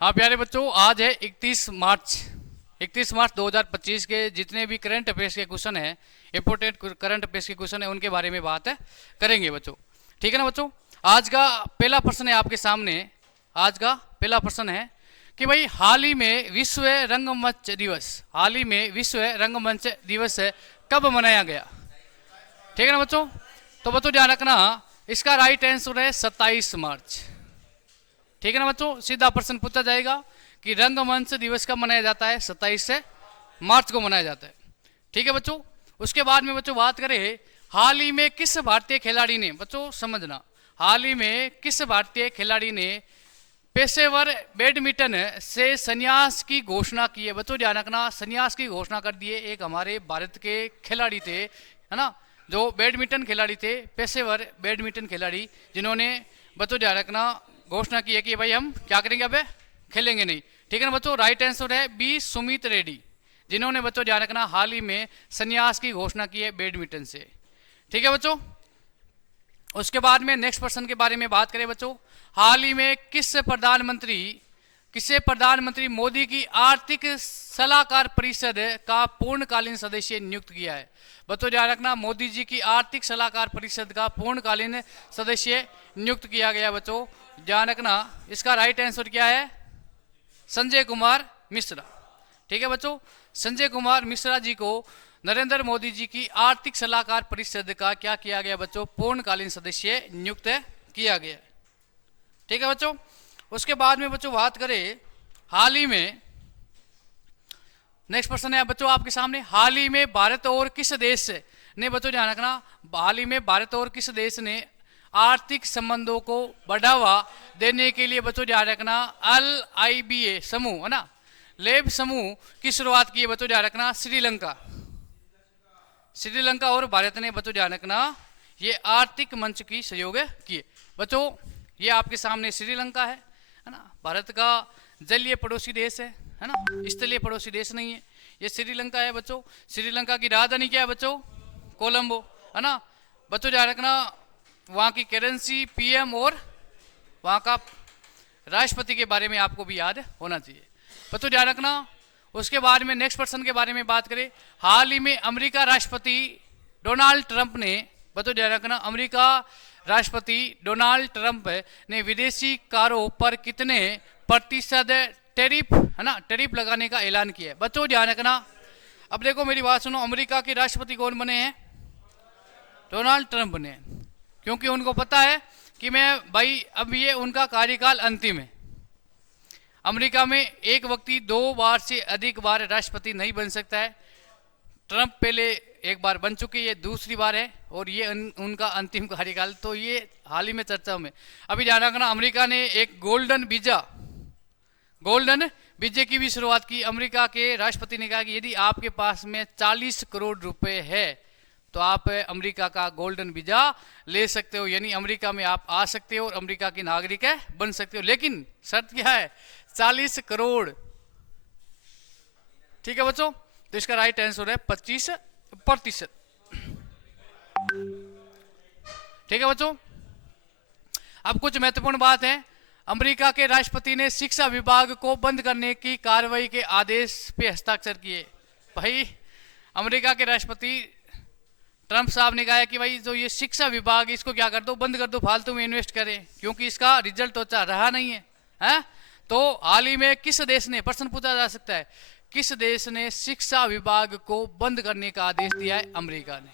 हाँ प्यारे बच्चों, आज है 31 मार्च 2025 के जितने भी करंट अफेयर्स के क्वेश्चन हैं, इंपोर्टेंट करंट अफेयर्स के क्वेश्चन है, उनके बारे में बात करेंगे बच्चों। ठीक है ना बच्चों। आज का पहला प्रश्न है आपके सामने। आज का पहला प्रश्न है कि भाई हाल ही में विश्व रंगमंच दिवस कब मनाया गया। ठीक है ना बच्चों। तो बच्चों ध्यान रखना, इसका राइट आंसर है 27 मार्च। ठीक है ना बच्चों। सीधा प्रश्न पूछा जाएगा कि रंगमंच दिवस कब मनाया जाता है। 27 मार्च को मनाया जाता है। ठीक है बच्चों। उसके बाद में बच्चों बात करें, हाल ही में किस भारतीय खिलाड़ी ने, बच्चों समझना, हाल ही में किस भारतीय खिलाड़ी ने पेशेवर बैडमिंटन से संन्यास की घोषणा की है। बच्चों ध्यान रखना, संन्यास की घोषणा कर दिए एक हमारे भारत के खिलाड़ी थे, है ना, जो बैडमिंटन खिलाड़ी थे, पेशेवर बैडमिंटन खिलाड़ी, जिन्होंने बच्चों ध्यान रखना घोषणा की है कि भाई हम क्या करेंगे, अब खेलेंगे नहीं। ठीक है ना बच्चों। राइट आंसर है बी सुमित रेड्डी, जिन्होंने बच्चों ध्यान रखना हाल ही में संन्यास की घोषणा की है बैडमिंटन से। ठीक है बच्चों। उसके बाद में नेक्स्ट पर्सन के बारे में बात करें बच्चों, हाल ही में किसे प्रधानमंत्री मोदी की आर्थिक सलाहकार परिषद का पूर्णकालीन सदस्य नियुक्त किया है। बच्चों ध्यान रखना, मोदी जी की आर्थिक सलाहकार परिषद का पूर्णकालीन सदस्य नियुक्त किया गया। बच्चों ध्यान रखना, इसका राइट आंसर क्या है, संजय कुमार मिश्रा। ठीक है बच्चों। संजय कुमार मिश्रा जी को नरेंद्र मोदी जी की आर्थिक सलाहकार परिषद का क्या किया गया बच्चों, पूर्णकालीन सदस्य नियुक्त किया गया। ठीक है बच्चों। उसके बाद में बच्चों बात करें, हाल ही में नेक्स्ट प्रश्न है बच्चों आपके सामने, हाल ही में भारत और किस देश ने, बच्चों ध्यान रखना, हाल ही में भारत और किस देश ने आर्थिक संबंधों को बढ़ावा देने के लिए बच्चों ध्यान रखना LIBA समूह, है ना, लेब समूह की शुरुआत की है। बच्चों ध्यान रखना श्रीलंका और भारत ने बच्चों ध्यान रखना ये आर्थिक मंच की सहयोग किए। बच्चों ये आपके सामने श्रीलंका है ना, भारत का जलीय पड़ोसी देश है ना, स्थलीय पड़ोसी देश नहीं है, ये श्रीलंका है बच्चों। श्रीलंका की राजधानी क्या है बच्चों, कोलंबो, है ना। बच्चों ध्यान रखना, वहाँ की करेंसी PM और वहाँ का राष्ट्रपति के बारे में आपको भी याद होना चाहिए। बच्चों ध्यान रखना। उसके बाद में नेक्स्ट पर्सन के बारे में बात करें, हाल ही में अमेरिका राष्ट्रपति डोनाल्ड ट्रंप ने, बच्चों ध्यान रखना, अमेरिका राष्ट्रपति डोनाल्ड ट्रंप ने विदेशी कारों पर कितने प्रतिशत टैरिफ, है ना, टैरिफ लगाने का ऐलान किया है। बच्चों ध्यान रखना, अब देखो मेरी बात सुनो, अमेरिका के राष्ट्रपति कौन बने हैं, डोनाल्ड ट्रंप बने, क्योंकि उनको पता है कि मैं भाई अब ये उनका कार्यकाल अंतिम है। अमेरिका में एक व्यक्ति 2 बार से अधिक बार राष्ट्रपति नहीं बन सकता है। ट्रंप पहले एक बार बन चुके, ये दूसरी बार है और ये उनका अंतिम कार्यकाल, तो ये हाल ही में चर्चा में। अभी ध्यान रखना, अमेरिका ने एक गोल्डन वीजा की भी शुरुआत की। अमेरिका के राष्ट्रपति ने कहा कि यदि आपके पास में 40 करोड़ रुपए है तो आप अमेरिका का गोल्डन वीजा ले सकते हो, यानी अमेरिका में आप आ सकते हो और अमेरिका की नागरिक बन सकते हो, लेकिन शर्त क्या है, 40 करोड़। ठीक है बच्चों। तो इसका राइट आंसर है 25%। ठीक है बच्चों। अब कुछ महत्वपूर्ण बात है, अमेरिका के राष्ट्रपति ने शिक्षा विभाग को बंद करने की कार्रवाई के आदेश पे हस्ताक्षर किए। भाई अमेरिका के राष्ट्रपति ट्रंप साहब ने कहा है कि भाई जो ये शिक्षा विभाग, इसको क्या कर दो, बंद कर दो, फालतू में इन्वेस्ट करें, क्योंकि इसका रिजल्ट तो अच्छा रहा नहीं है। तो हाल ही में किस देश ने, प्रश्न पूछा जा सकता है, किस देश ने शिक्षा विभाग को बंद करने का आदेश दिया है, अमेरिका ने।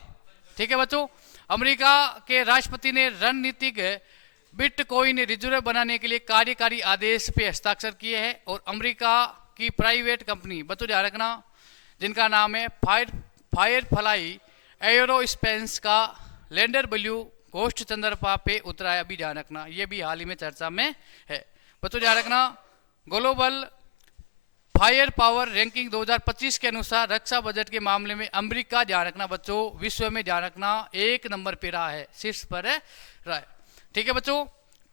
ठीक है बच्चों। अमेरिका के राष्ट्रपति ने रणनीतिक बिटकॉइन रिजर्व बनाने के लिए कार्यकारी आदेश पे हस्ताक्षर किए हैं और अमेरिका की प्राइवेट कंपनी, बच्चों ध्यान रखना, जिनका नाम है फायरफ्लाई एरोस्पेस का लैंडर ब्लू कोस्ट चंद्रमा पे उतरा है। अभी ध्यान रखना, ये भी हाल ही में चर्चा में है। बच्चों ध्यान रखना, ग्लोबल फायर पावर रैंकिंग 2025 के अनुसार रक्षा बजट के मामले में अमेरिका, ध्यान रखना बच्चों, विश्व में ध्यान रखना 1 नंबर पे रहा है, शीर्ष पर रहा है। ठीक है बच्चों।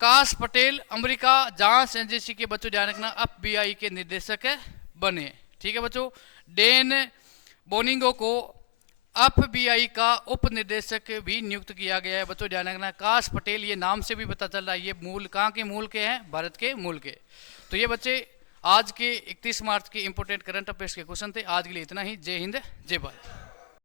काश पटेल अमेरिका जांच एजेंसी के, बच्चों ध्यान रखना, FBI के निर्देशक बने। ठीक है बच्चों। डेन बोनिंगो को FBI का उप निर्देशक भी नियुक्त किया गया है। बच्चों ध्यान रखना, काश पटेल, ये नाम से भी पता चल रहा है ये मूल कहाँ के मूल के हैं, भारत के मूल के। तो ये बच्चे आज के 31 मार्च के इंपोर्टेंट करंट अफेयर्स के क्वेश्चन थे। आज के लिए इतना ही। जय हिंद, जय भारत।